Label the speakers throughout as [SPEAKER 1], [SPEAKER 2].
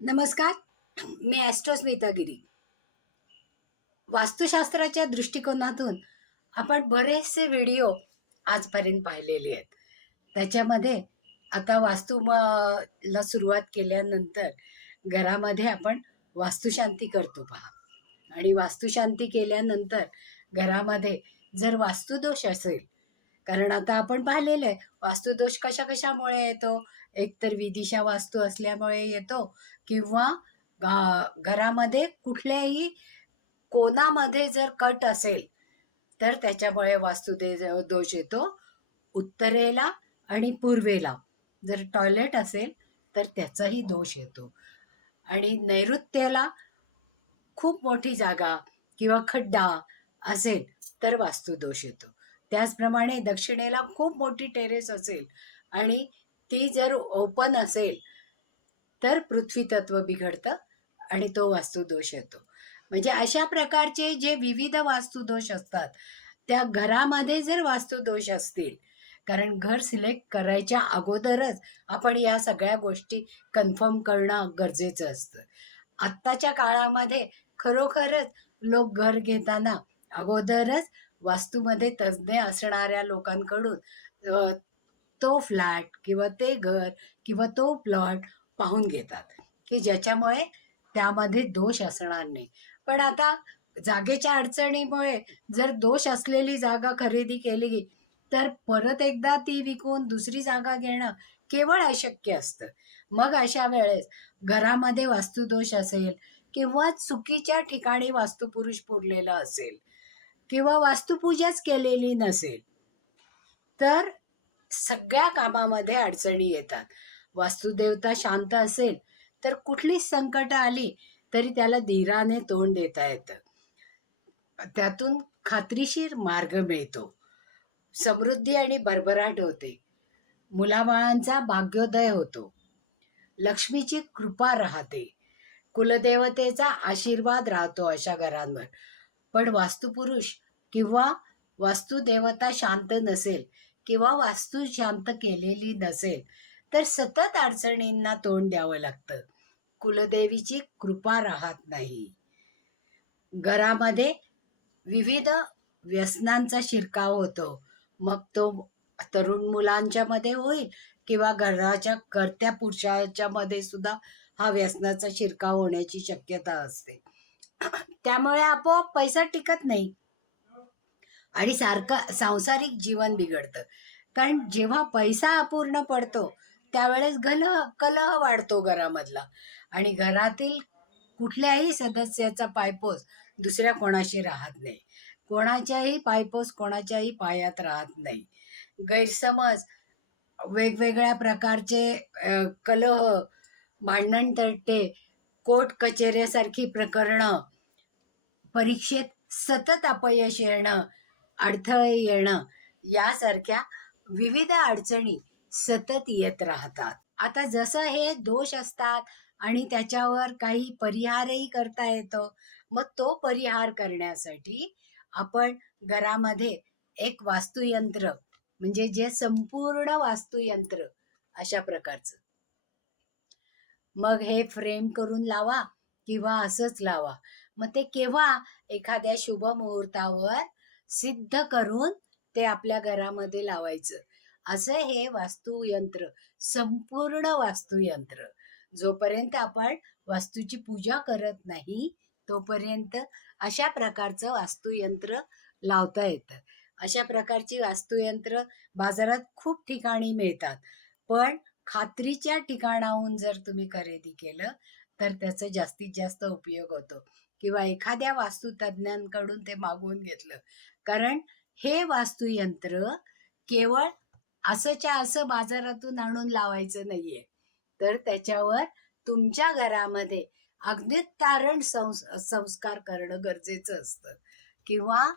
[SPEAKER 1] नमस्कार. मी ॲस्ट्रोस्मिता गिरी. वास्तुशास्त्राच्या दृष्टिकोनातून आपण बरेचसे व्हिडिओ आजपर्यंत पाहिलेले आहेत. त्याच्यामध्ये आता वास्तू ला सुरुवात केल्यानंतर घरामध्ये आपण वास्तुशांती करतो पहा. आणि वास्तुशांती केल्यानंतर घरामध्ये जर वास्तुदोष असेल कारण आता आपण पाहिलेलं आहे वास्तुदोष कशा कशामुळे येतो? एकतर विदिशा वास्तू असल्यामुळे येतो किंवा घरामध्ये कुठल्याही कोणामध्ये जर कट असेल तर त्याच्यामुळे वास्तुदे दोष येतो. उत्तरेला आणि पूर्वेला जर टॉयलेट असेल तर त्याचाही दोष येतो. आणि नैऋत्येला खूप मोठी जागा किंवा खड्डा असेल तर वास्तुदोष येतो. त्याचप्रमाणे दक्षिणेला खूप मोठी टेरेस असेल आणि ती जर ओपन असेल तर पृथ्वी तत्व बिघडतं आणि तो वास्तुदोष येतो. म्हणजे अशा प्रकारचे जे विविध वास्तुदोष असतात त्या घरामध्ये जर वास्तुदोष असतील कारण घर सिलेक्ट करायच्या अगोदरच आपण या सगळ्या गोष्टी कन्फर्म करणं गरजेचं असतं. आत्ताच्या काळामध्ये खरोखरच लोक घर घेताना अगोदरच वास्तूमध्ये तज्ज्ञ असणाऱ्या लोकांकडून तो फ्लॅट किंवा ते घर किंवा तो प्लॉट पाहून घेतात की ज्याच्यामुळे त्यामध्ये दोष असणार नाही. पण आता जागेच्या अडचणीमुळे जर दोष असलेली जागा खरेदी केली तर परत एकदा ती विकून दुसरी जागा घेणं केवळ अशक्य असतं. मग अशा वेळेस घरामध्ये वास्तुदोष असेल किंवा चुकीच्या ठिकाणी वास्तुपुरुष पुरलेला असेल किंवा वास्तुपूजाच केलेली नसेल तर सगळ्या कामामध्ये अडचणी येतात. वास्तुदेवता शांत असेल तर कुठलीच संकट आली तरी त्याला धीराने तोंड देता येतं. त्यातून खात्रीशीर मार्ग मिळतो. समृद्धी आणि भरभराट होते. मुलाबाळांचा भाग्योदय होतो. लक्ष्मीची कृपा राहते. कुलदेवतेचा आशीर्वाद राहतो अशा घरांवर. पण वास्तुपुरुष किंवा वास्तुदेवता शांत नसेल किंवा वास्तू शांत केलेली नसेल तर सतत अडचणींना तोंड द्यावं लागतं. कुलदेवीची कृपा राहत नाही. घरामध्ये विविध व्यसनांचा शिरकाव होतो. मग तो तरुण मुलांच्या मध्ये होईल किंवा घराच्या करत्या पुरुषाच्या मध्ये सुद्धा हा व्यसनाचा शिरकाव होण्याची शक्यता असते. त्यामुळे आपोआप पैसा टिकत नाही. आणि सारखं सांसारिक जीवन बिघडतं. कारण जेव्हा पैसा अपूर्ण पडतो त्यावेळेस गलह कलह वाढतो घरामधला. आणि घरातील कुठल्याही सदस्याचा पायपोस दुसऱ्या कोणाशी राहत नाही. कोणाच्याही पायपोस कोणाच्याही पायात राहत नाही. गैरसमज वेगवेगळ्या प्रकारचे कलह भांडण तट्टे कोर्ट कचेऱ्यासारखी प्रकरणं परीक्षेत सतत अपयश येणं अडथळे येणं यासारख्या विविध अडचणी सतत येत राहतात. आता जसं हे दोष असतात आणि त्याच्यावर काही परिहारही करता येतो मग तो परिहार करण्यासाठी आपण घरामध्ये एक वास्तुयंत्र म्हणजे जे संपूर्ण वास्तुयंत्र अशा प्रकारचं. मग हे फ्रेम करून लावा किंवा असंच लावा. मग ते केव्हा एखाद्या शुभ मुहूर्तावर सिद्ध करून ते आपल्या घरामध्ये लावायचं. असं हे वास्तुयंत्र संपूर्ण वास्तुयंत्र. जोपर्यंत आपण वास्तूची पूजा करत नाही तोपर्यंत अशा प्रकारचं वास्तुयंत्र लावता येतं. अशा प्रकारची वास्तुयंत्र बाजारात खूप ठिकाणी मिळतात. पण खात्रीच्या ठिकाणाहून जर तुम्ही खरेदी केलं तर त्याचा जास्तीत जास्त उपयोग होतो. किंवा एखाद्या वास्तुतज्ञांकडून ते मागवून घेतलं. कारण हे वास्तुयंत्र केवळ असंच्या असं बाजारातून आणून लावायचं नाहीये. तर त्याच्यावर तुमच्या घरामध्ये अगदी तारण संस संस्कार करणं गरजेचं असतं. किंवा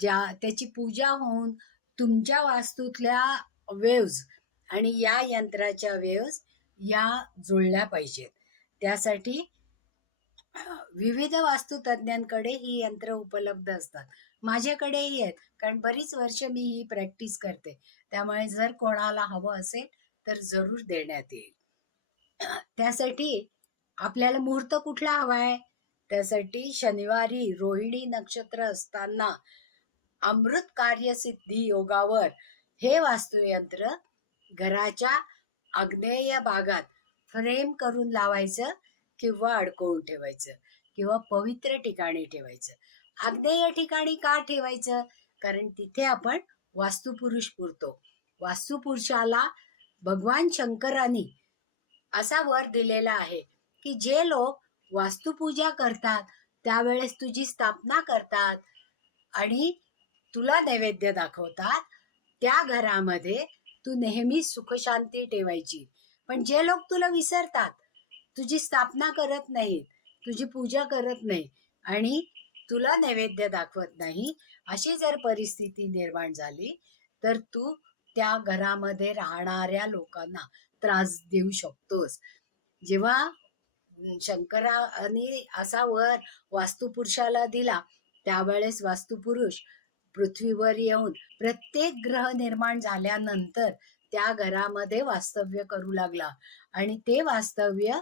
[SPEAKER 1] ज्या त्याची पूजा होऊन तुमच्या वास्तूतल्या वेव्ज आणि या यंत्राच्या वेव्ज या जुळल्या पाहिजेत. त्यासाठी विविध वास्तुतज्ञांकडे ही यंत्र उपलब्ध असतात. माझ्याकडेही आहेत कारण बरीच वर्ष मी ही प्रॅक्टिस करते. त्यामुळे जर कोणाला हवं असेल तर जरूर देण्यात येईल. त्यासाठी आपल्याला मुहूर्त कुठला हवाय? त्यासाठी शनिवारी रोहिणी नक्षत्र असताना अमृत कार्यसिद्धी योगावर हे वास्तुयंत्र घराच्या आग्नेय भागात फ्रेम करून लावायचं. किंवा अडकवून ठेवायचं किंवा पवित्र ठिकाणी ठेवायचं. आग्नेय ठिकाणी का ठेवायचं? कारण तिथे आपण वास्तुपुरुष पुरतो. वास्तुपुरुषाला भगवान शंकरांनी असा वर दिलेला आहे की जे लोक वास्तुपूजा करतात त्यावेळेस तुझी स्थापना करतात आणि तुला नैवेद्य दाखवतात त्या घरामध्ये तू नेहमी सुखशांती ठेवायची. पण जे लोक तुला विसरतात तुझी स्थापना करत नाहीत. तुझी पूजा करत नाही आणि तुला नैवेद्य दाखवत नाही. अशी जर परिस्थिती निर्माण झाली तर तू त्या घरामध्ये राहणाऱ्या लोकांना त्रास देऊ शकतोस. जेव्हा शंकराने असा वर वास्तुपुरुषाला दिला त्यावेळेस वास्तुपुरुष पृथ्वीवर येऊन प्रत्येक ग्रह निर्माण झाल्यानंतर त्या घरामध्ये वास्तव्य करू लागला. आणि ते वास्तव्य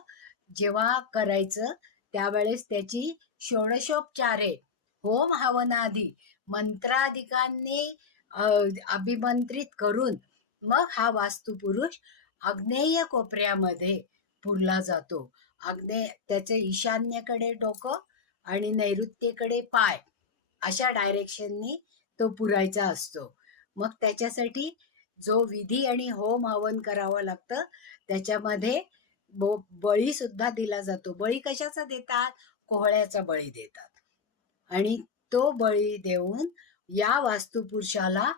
[SPEAKER 1] जेव्हा करायचं त्यावेळेस त्याची षोडशोपचारे होम हवनादी. मंत्राधिकांनी अभिमंत्रित करून मग हा वास्तुपुरुष आग्नेय कोपऱ्यामध्ये पुरला जातो. आग्नेय त्याचे ईशान्येकडे डोकं आणि नैऋत्येकडे पाय अशा डायरेक्शननी तो पुरायचा असतो. मग त्याच्यासाठी जो विधी आणि होम हवन करावं लागतं त्याच्यामध्ये बळी सुद्धा दिला जातो. बळी कशाचा देतात? कोहळ्याचा बळी देतात. आणि तो बळी देऊन या वास्तुपुरुषाला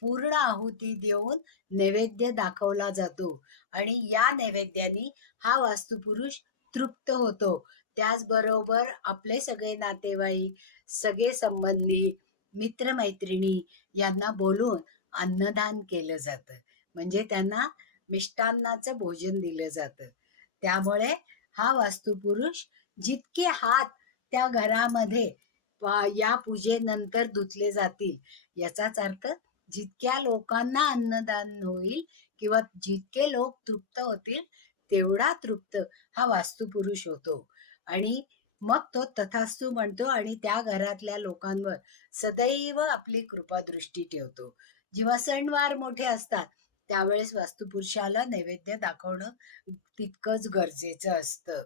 [SPEAKER 1] पूर्ण आहुती देऊन नैवेद्य दाखवला जातो. आणि या नैवेद्याने हा वास्तुपुरुष तृप्त होतो. त्याचबरोबर आपले सगळे नातेवाईक सगळे संबंधी मित्रमैत्रिणी यांना बोलून अन्नदान केलं जातं. म्हणजे त्यांना मिष्टान्नाचं भोजन दिलं जातं. त्यामुळे हा वास्तुपुरुष जितके हात त्या घरामध्ये या पूजेनंतर धुतले जातील याचाच अर्थ जितक्या लोकांना अन्नदान होईल किंवा जितके लोक तृप्त होतील तेवढा तृप्त हा वास्तुपुरुष होतो. आणि मग तो तथास्तू म्हणतो आणि त्या घरातल्या लोकांवर सदैव आपली कृपा दृष्टी ठेवतो. जेव्हा सणवार मोठे असतात त्यावेळेस वास्तुपुरुषाला नैवेद्य दाखवणं तितकंच गरजेचं असतं.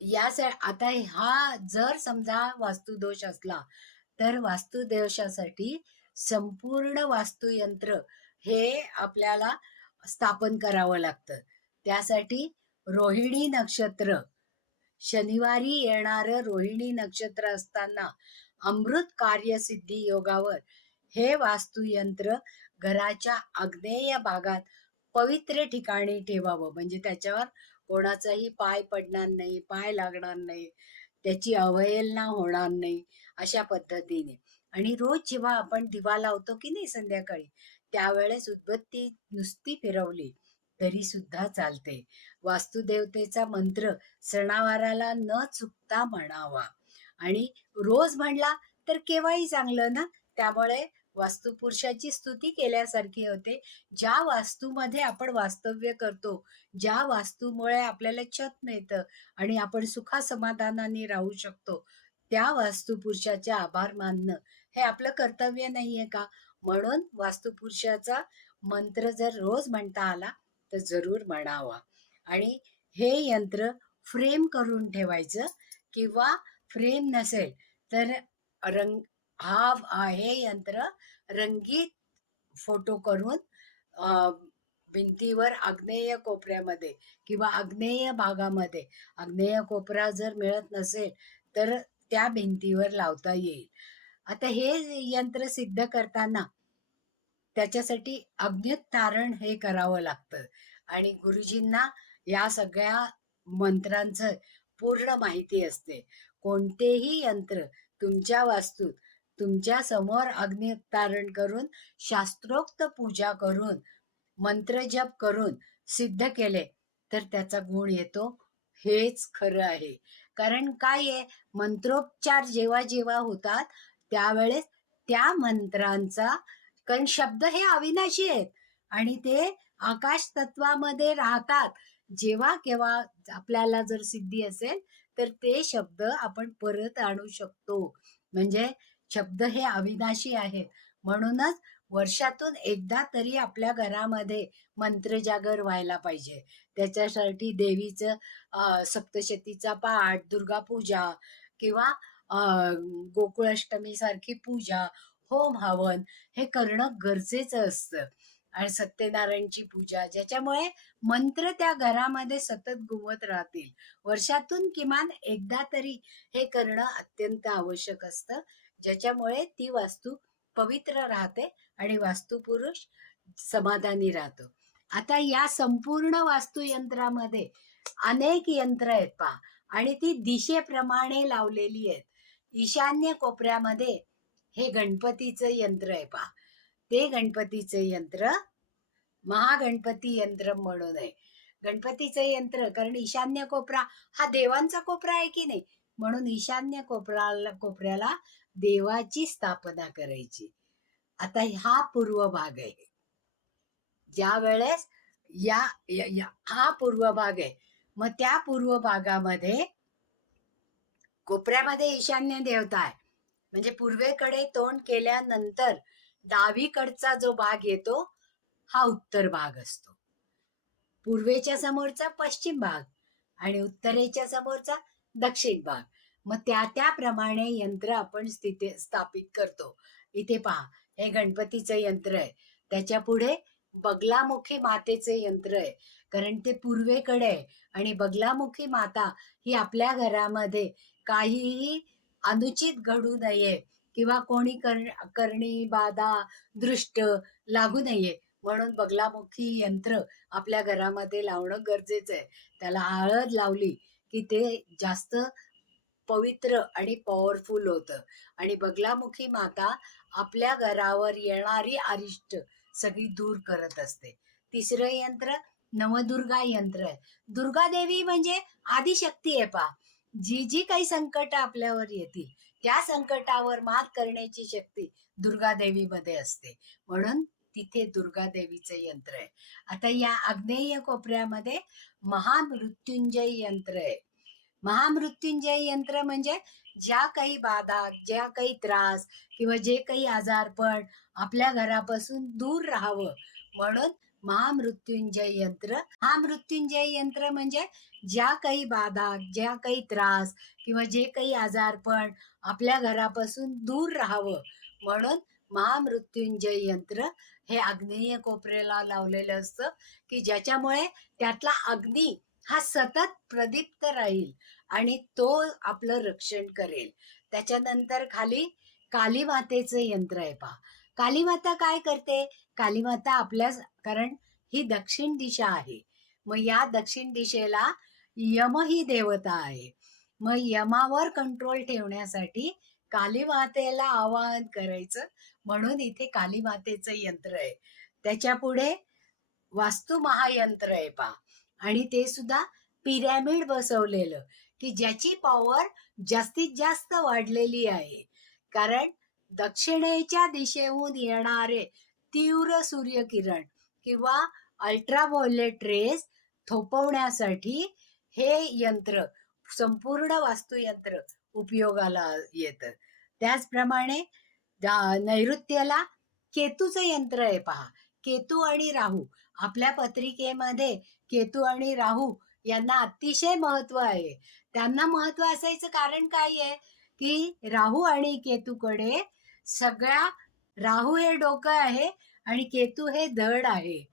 [SPEAKER 1] या आता हा जर समजा वास्तुदोष असला तर वास्तुदोषासाठी संपूर्ण वास्तुयंत्र हे आपल्याला स्थापन करावं लागतं. त्यासाठी रोहिणी नक्षत्र शनिवारी येणार रोहिणी नक्षत्र असताना अमृत कार्यसिद्धी योगावर हे वास्तुयंत्र घराच्या आग्नेय भागात पवित्र ठिकाणी ठेवावं. म्हणजे त्याच्यावर कोणाचाही पाय पडणार नाही पाय लागणार नाही त्याची अवहेलना होणार नाही अशा पद्धतीने. आणि रोज जेव्हा आपण दिवा लावतो की नाही संध्याकाळी त्यावेळेस उद्बत्ती नुसती फिरवली तरी सुद्धा चालते. वास्तुदेवतेचा मंत्र सणावाराला न चुकता म्हणावा. आणि रोज म्हणला तर केव्हाही चांगलं ना? त्यामुळे वास्तुपुरुषाची स्तुती केल्यासारखी होते. ज्या वास्तूमध्ये आपण वास्तव्य करतो ज्या वास्तूमुळे आपल्याला छत मिळतं आणि आपण सुखासमाधानाने राहू शकतो त्या वास्तुपुरुषाचे आभार मानणं हे आपलं कर्तव्य नाहीये का? म्हणून वास्तुपुरुषाचा मंत्र जर रोज म्हणता आला तर जरूर म्हणावा. आणि हे यंत्र फ्रेम करून ठेवायचं किंवा फ्रेम नसेल तर रंग हा हे यंत्र. रंगीत फोटो करून भिंतीवर आग्नेय कोपऱ्यामध्ये किंवा आग्नेय भागामध्ये आग्नेय कोपरा जर मिळत नसेल तर त्या भिंतीवर लावता येईल. आता हे यंत्र सिद्ध करताना त्याच्यासाठी अग्नित तारण हे करावं लागतं. आणि गुरुजींना या सगळ्या मंत्रांचं पूर्ण माहिती असते. कोणतेही यंत्र तुमच्या वास्तूत तुमच्यासमोर अग्नितारण करून शास्त्रोक्त पूजा करून मंत्र जप करून सिद्ध केले तर त्याचा गुण येतो. हेच खरं आहे. कारण काय आहे? मंत्रोपचार जेव्हा जेव्हा होतात त्यावेळेस त्या मंत्रांचा कारण शब्द हे अविनाशी आहेत. आणि ते आकाश तत्वामध्ये राहतात. जेव्हा केव्हा आपल्याला जर सिद्धी असेल तर ते शब्द आपण परत आणू शकतो. म्हणजे शब्द हे अविनाशी आहेत. म्हणूनच वर्षातून एकदा तरी आपल्या घरामध्ये मंत्रजागर व्हायला पाहिजे. त्याच्यासाठी देवीचं सप्तशतीचा पाठ दुर्गा पूजा किंवा गोकुळाष्टमी सारखी पूजा होम हवन हे करणं गरजेचं असतं. आणि सत्यनारायणची पूजा ज्याच्यामुळे मंत्र त्या घरामध्ये सतत घुमत राहतील. वर्षातून किमान एकदा तरी हे करणं अत्यंत आवश्यक असतं. ज्याच्यामुळे ती वास्तू पवित्र राहते आणि वास्तुपुरुष समाधानी राहतो. आता या संपूर्ण वास्तुयंत्रामध्ये अनेक यंत्र आहेत पहा. आणि ती दिशेप्रमाणे लावलेली आहेत. ईशान्य कोपऱ्यामध्ये हे गणपतीचं यंत्र आहे पहा. ते गणपतीचं यंत्र महागणपती यंत्र म्हणून आहे. गणपतीचं यंत्र कारण ईशान्य कोपरा हा देवांचा कोपरा आहे की नाही? म्हणून ईशान्य कोपरा कोपऱ्याला देवाची स्थापना करायची. आता हा पूर्व भाग आहे. ज्या वेळेस या या- या- हा पूर्व भाग आहे मग त्या पूर्व भागामध्ये कोपऱ्यामध्ये ईशान्य देवता आहे. म्हणजे पूर्वेकडे तोंड केल्यानंतर डावीकडचा जो भाग येतो हा उत्तर भाग असतो. पूर्वेच्या समोरचा पश्चिम भाग आणि उत्तरेच्या समोरचा दक्षिण भाग. मग त्या त्याप्रमाणे यंत्र आपण स्थिती स्थापित करतो. इथे पहा हे गणपतीचं यंत्र आहे. त्याच्या पुढे बगलामुखी मातेचे यंत्र आहे. कारण ते पूर्वेकडे आहे आणि बगलामुखी माता ही आपल्या घरामध्ये काहीही अनुचित घडू नये किंवा कोणी कर करणी बाधा दृष्ट लागू नये. म्हणून बगलामुखी यंत्र आपल्या घरामध्ये लावणं गरजेचं आहे. त्याला हळद लावली की ते जास्त पवित्र आणि पॉवरफुल होतं. आणि बगलामुखी माता आपल्या घरावर येणारी अरिष्ट सगळी दूर करत असते. तिसरं यंत्र नवदुर्गा यंत्र. आहे दुर्गा देवी म्हणजे आदिशक्ती आहे पा जी जी काही संकट आपल्यावर येतील त्या संकटावर मात करण्याची शक्ती दुर्गा देवीमध्ये असते. म्हणून तिथे दुर्गा देवीचं यंत्र आहे. आता या आग्नेय कोपऱ्यामध्ये महामृत्युंजय यंत्र आहे. महामृत्युंजय यंत्र म्हणजे ज्या काही बाधा ज्या काही त्रास किंवा जे काही आजारपण आपल्या घरापासून दूर राहावं म्हणून महामृत्युंजय यंत्र. हा मृत्युंजय यंत्र म्हणजे ज्या काही बाधा ज्या काही त्रास किंवा जे काही आजारपण आपल्या घरापासून दूर राहावं म्हणून महामृत्युंजय यंत्र हे आग्नेय कोपऱ्याला लावलेलं असतं की ज्याच्यामुळे त्यातला अग्नी हा सतत प्रदीप्त राहील आणि तो आपलं रक्षण करेल. त्याच्यानंतर खाली कालीमातेचं यंत्र आहे पहा. कालीमाता काय करते? कालीमाता आपल्या कारण ही दक्षिण दिशा आहे. मग या दक्षिण दिशेला यम ही देवता आहे. मग यमावर कंट्रोल ठेवण्यासाठी कालीमातेला आवाहन करायचं. म्हणून इथे कालीमातेचं यंत्र आहे. त्याच्या पुढे वास्तू महायंत्र आहे पा आणि ते सुद्धा पिरॅमिड बसवलेलं की ज्याची पॉवर जास्तीत जास्त वाढलेली आहे. कारण दक्षिणेच्या दिशेहून येणारे तीव्र सूर्यकिरण किंवा अल्ट्राव्हायोलेट रेस थोपवण्यासाठी हे यंत्र संपूर्ण वास्तुयंत्र उपयोगाला येतं. त्याचप्रमाणे दा- नैऋत्यला केतूचं यंत्र आहे पहा. केतू आणि राहू आपल्या पत्रिकेमध्ये केतू आणि राहू यांना अतिशय महत्त्व आहे. त्यांना महत्त्व असायचं कारण काय आहे? की राहू आणि केतूकडे सगळ्या राहू हे डोकं आहे आणि केतू हे धड आहे.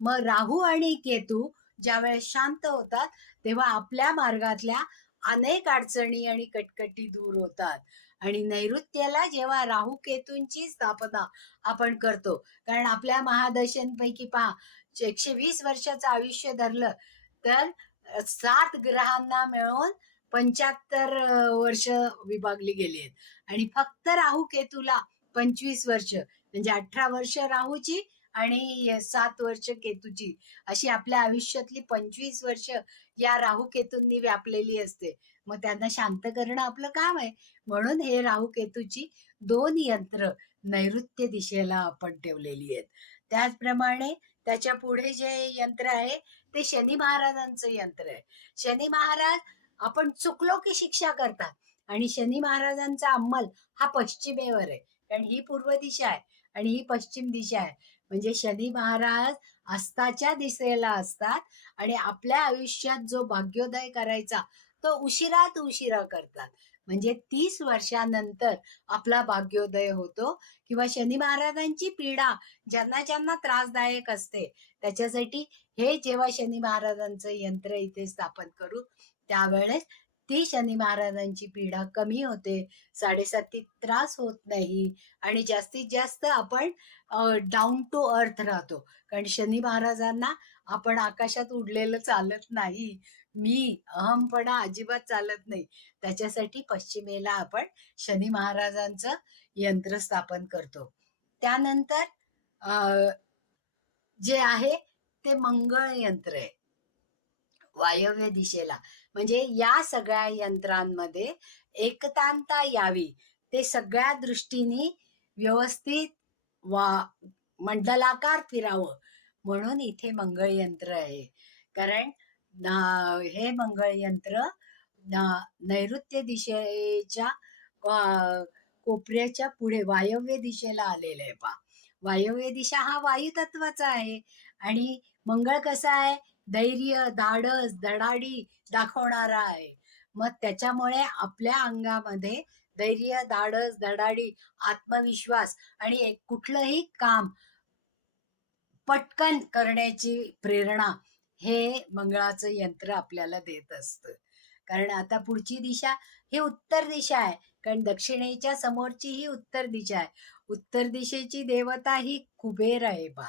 [SPEAKER 1] मग राहू आणि केतू ज्यावेळेस शांत होतात तेव्हा आपल्या मार्गातल्या अनेक अडचणी आणि कटकटी दूर होतात. आणि नैऋत्याला जेव्हा राहू केतूंची स्थापना आपण करतो कारण आपल्या महादशांपैकी पहा एकशे वीस वर्षाचं आयुष्य धरलं तर सात ग्रहांना मिळून पंच्याहत्तर वर्ष विभागली गेली आहेत. आणि फक्त राहू केतूला पंचवीस वर्ष म्हणजे अठरा वर्ष राहूची आणि सात वर्ष केतूची अशी आपल्या आयुष्यातली पंचवीस वर्ष या राहू केतूंनी व्यापलेली असते. मग त्यांना शांत करणं आपलं काम आहे. म्हणून हे राहू केतूची दोन यंत्र नैऋत्य दिशेला आपण ठेवलेली आहेत. त्याचप्रमाणे त्याच्या पुढे जे यंत्र आहे ते शनी महाराजांचं यंत्र आहे. शनी महाराज आपण चुकलो की शिक्षा करतात. आणि शनी महाराजांचा अंमल हा पश्चिमेवर आहे. कारण ही पूर्व दिशा आहे आणि ही पश्चिम दिशा आहे. म्हणजे शनी महाराज अस्ताच्या दिशेला असतात आणि आपल्या आयुष्यात जो भाग्योदय करायचा तो उशिरात उशिरा करतात. म्हणजे तीस वर्षानंतर आपला भाग्योदय होतो किंवा शनी महाराजांची पीडा ज्यांना ज्यांना त्रासदायक असते त्याच्यासाठी हे जेव्हा शनी महाराजांचं यंत्र इथे स्थापन करू त्यावेळेस ती शनी महाराजांची पीडा कमी होते साडेसाती त्रास होत नाही आणि जास्तीत जास्त आपण डाऊन टू अर्थ राहतो. कारण शनी महाराजांना आपण आकाशात उडलेलं चालत नाही. मी अहमपणा अजिबात चालत नाही. त्याच्यासाठी पश्चिमेला आपण शनी महाराजांचं यंत्र स्थापन करतो. त्यानंतर जे आहे ते मंगळ यंत्र आहे. वायव्य दिशेला. म्हणजे या सगळ्या यंत्रांमध्ये एकतांता यावी. ते सगळ्या दृष्टीने व्यवस्थित वा मंडलाकार फिरावं. म्हणून इथे मंगळ यंत्र आहे. कारण हे मंगळ यंत्र नैऋत्य दिशेच्या कोपऱ्याच्या पुढे वायव्य दिशेला आलेलं आहे पा वायव्य दिशा हा वायू तत्वाचा आहे. आणि मंगळ कसा आहे? धैर्य धाडस धडाडी दाखवणारा आहे. मग त्याच्यामुळे आपल्या अंगामध्ये धैर्य धाडस धडाडी आत्मविश्वास आणि एक कुठलंही काम पटकन करण्याची प्रेरणा हे मंगळाचं यंत्र आपल्याला देत असतं. कारण आता पुढची दिशा ही उत्तर दिशा आहे. कारण दक्षिणेच्या समोरची ही उत्तर दिशा आहे. उत्तर दिशेची देवता ही कुबेर आहे बा.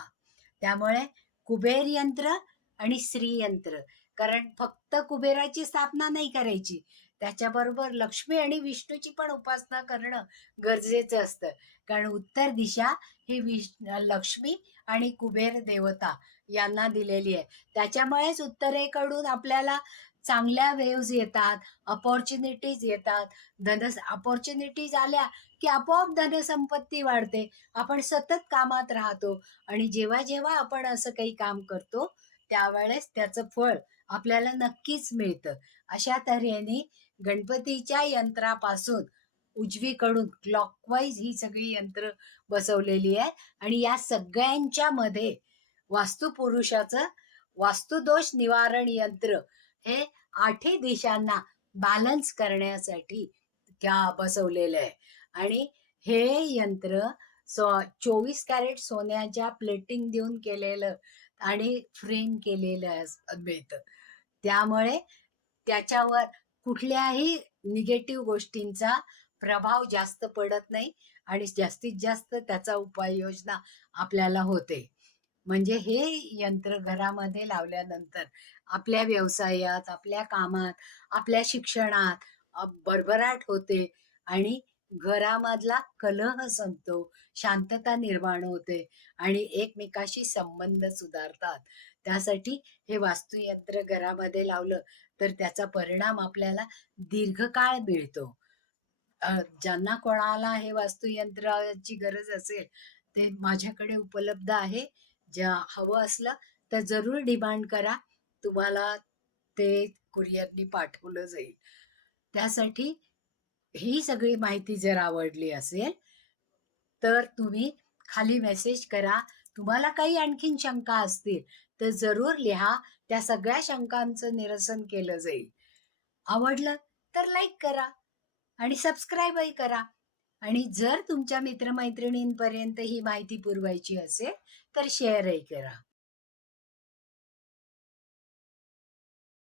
[SPEAKER 1] त्यामुळे कुबेर यंत्र आणि श्री यंत्र. कारण फक्त कुबेराची स्थापना नाही करायची. त्याच्याबरोबर लक्ष्मी आणि विष्णूची पण उपासना करणं गरजेचं असतं. कारण उत्तर दिशा ही विष लक्ष्मी आणि कुबेर देवता यांना दिलेली आहे. त्याच्यामुळेच उत्तरेकडून आपल्याला चांगल्या वेव्ज येतात अपॉर्च्युनिटीज येतात. धन अपॉर्च्युनिटीज आल्या की आपोआप धनसंपत्ती वाढते. आपण सतत कामात राहतो आणि जेव्हा जेव्हा आपण असं काही काम करतो त्यावेळेस त्याचं फळ आपल्याला नक्कीच मिळतं. अशा तऱ्हेने गणपतीच्या यंत्रापासून उजवीकडून क्लॉकवाईज ही सगळी यंत्र बसवलेली आहे. आणि या सगळ्यांच्या मध्ये वास्तुपुरुषाचं वास्तुदोष निवारण यंत्र हे आठही दिशांना बॅलन्स करण्यासाठी त्या बसवलेलं आहे. आणि हे यंत्र सो चोवीस कॅरेट सोन्याच्या प्लेटिंग देऊन केलेलं आणि फ्रेम केलेलं मिळतं. त्यामुळे त्याच्यावर कुठल्याही निगेटिव्ह गोष्टींचा प्रभाव जास्त पडत नाही आणि जास्तीत जास्त त्याचा उपाययोजना आपल्याला होते. म्हणजे हे यंत्र घरामध्ये लावल्यानंतर आपल्या व्यवसायात आपल्या कामात आपल्या शिक्षणात भरभराट होते आणि घरामधला कलह संपतो शांतता निर्माण होते आणि एकमेकाशी संबंध सुधारतात. त्यासाठी हे वास्तुयंत्र घरामध्ये लावलं तर त्याचा परिणाम आपल्याला दीर्घकाळ मिळतो. ज्यांना कोणाला हे वास्तुयंत्राची गरज असेल ते माझ्याकडे उपलब्ध आहे. ज्या हवं असलं तर जरूर डिमांड करा. तुम्हाला ते कुरिअरनी पाठवलं जाईल. त्यासाठी ही सगळी माहिती जर आवडली असेल तर तुम्ही खाली मेसेज करा. तुम्हाला काही आणखीन शंका असतील तर जरूर लिहा. त्या सगळ्या शंकांचं निरसन केलं जाईल. आवडलं तर लाईक करा. आणि सबस्क्राईबही करा. आणि जर तुमच्या मित्रमैत्रिणींपर्यंत ही माहिती पुरवायची असेल तर शेअरही करा.